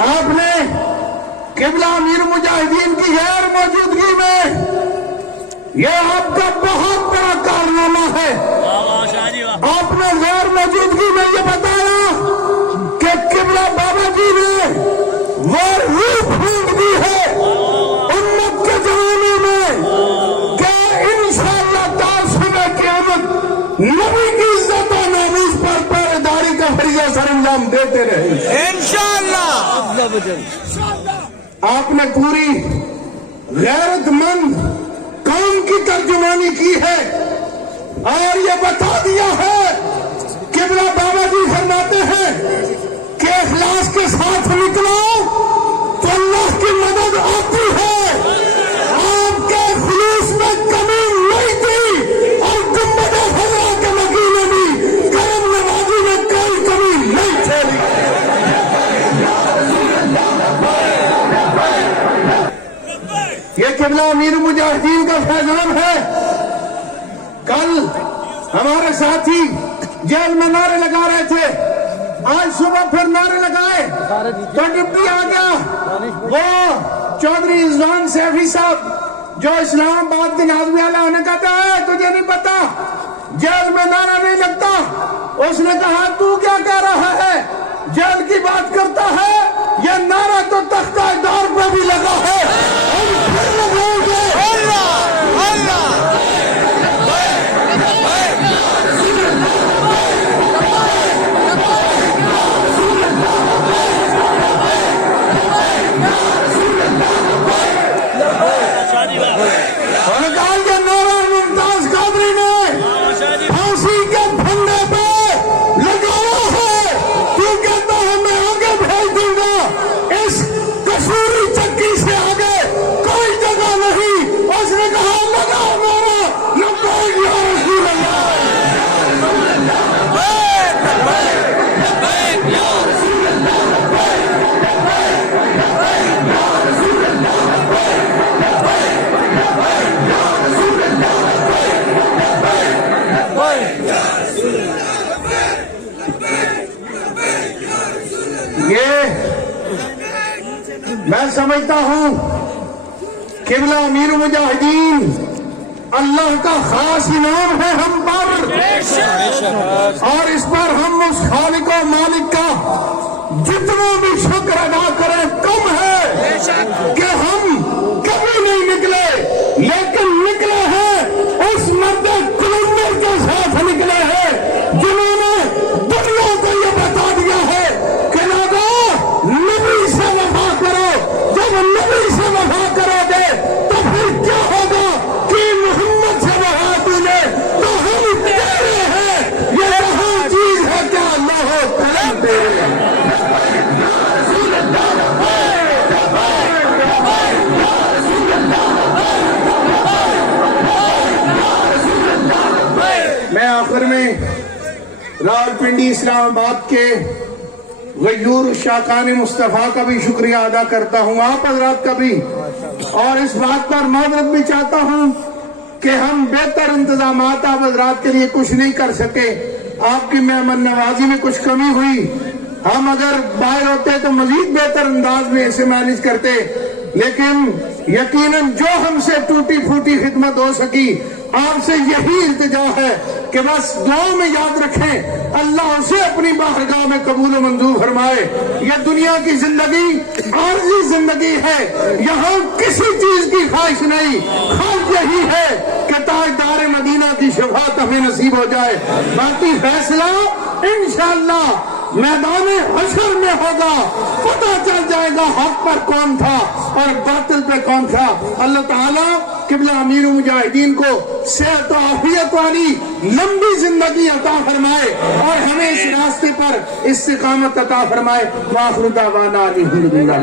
آپ نے قبلہ امیر مجاہدین کی غیر موجودگی میں یہ آپ کا بہت بڑا کارنامہ ہے. آپ نے غیر موجودگی میں یہ بتایا کہ قبلہ بابا جی نے وہ روح پھونک دی ہے امت کے زمانے میں کہ انشاءاللہ تعصب قیامت نبی کی عزت و ناموس پر پہرے داری کا فریضہ سر انجام دیتے رہے انشاءاللہ. آپ نے پوری غیرت مند قوم کی ترجمانی کی ہے اور یہ بتا دیا ہے. قبلہ بابا جی فرماتے ہیں کہ اخلاص کے ساتھ نکلو تو اللہ کی مدد آتی ہے. آپ کے خلوص میں کمی نہیں تھی اور گنبد خضرا کے مکینے بھی کرم نوازی میں کوئی کمی نہیں تھی. یہ قبلہ امیر مجاہدین کا فیضان ہے. کل ہمارے ساتھی جیل میں نعرے لگا رہے تھے, آج صبح پھر نعرے لگائے تو ڈپٹی آ گیا وہ چودھری رضوان سیفی صاحب جو اسلام آباد کے نازمی والا ہونے کہتا ہے تجھے نہیں پتا جیل میں نعرہ نہیں لگتا. اس نے کہا تو کیا کہہ رہا ہے, جیل کی بات کرتا ہے, یہ نعرہ تو تختہ دار پہ بھی لگا ہے. میں سمجھتا ہوں قبلہ امیر مجاہدین اللہ کا خاص انعام ہے ہم پر, اور اس پر ہم اس خالق و مالک کا جتنا بھی شکر ادا کریں کم ہے کہ ہم کبھی نہیں نکلے, لیکن نکلے ہیں اس مرد کلندر کے ساتھ نکلے ہیں جنہوں نے دنیا کو یہ بتا دیا ہے کہ لوگوں نبی سے وفا کرو. جب نبی سے وفا کرو گے تو پھر کیا ہوگا کہ محمد سے وفا تجھے تو ہم تیرے ہیں. یہ کہاں چیز ہے کیا اللہ ہو کرم تیرے. میں آخر میں راولپنڈی اسلام آباد کے غیور شاقان مصطفیٰ کا بھی شکریہ ادا کرتا ہوں, آپ حضرات کا بھی, اور اس بات پر معذرت بھی چاہتا ہوں کہ ہم بہتر انتظامات آپ حضرات کے لیے کچھ نہیں کر سکے. آپ کی مہمان نوازی میں کچھ کمی ہوئی, ہم اگر باہر ہوتے تو مزید بہتر انداز میں اسے مینج کرتے, لیکن یقیناً جو ہم سے ٹوٹی پھوٹی خدمت ہو سکی آپ سے یہی التجا ہے کہ بس دعاؤں میں یاد رکھیں اللہ اسے اپنی بارگاہ میں قبول و منظور فرمائے. یہ دنیا کی زندگی عارضی زندگی ہے, یہاں کسی چیز کی خواہش نہیں, خواہش یہی ہے کہ تاجدار مدینہ کی شفاعت ہمیں نصیب ہو جائے. باقی فیصلہ انشاءاللہ میدان حشر میں ہوگا, پتہ چل جائے گا حق پر کون تھا اور باطل پہ کون تھا. اللہ تعالیٰ قبلہ امیر مجاہدین کو صحت و عافیت والی لمبی زندگی عطا فرمائے اور ہمیں اس راستے پر استقامت عطا فرمائے. وآخر دعوانا الحمدللہ.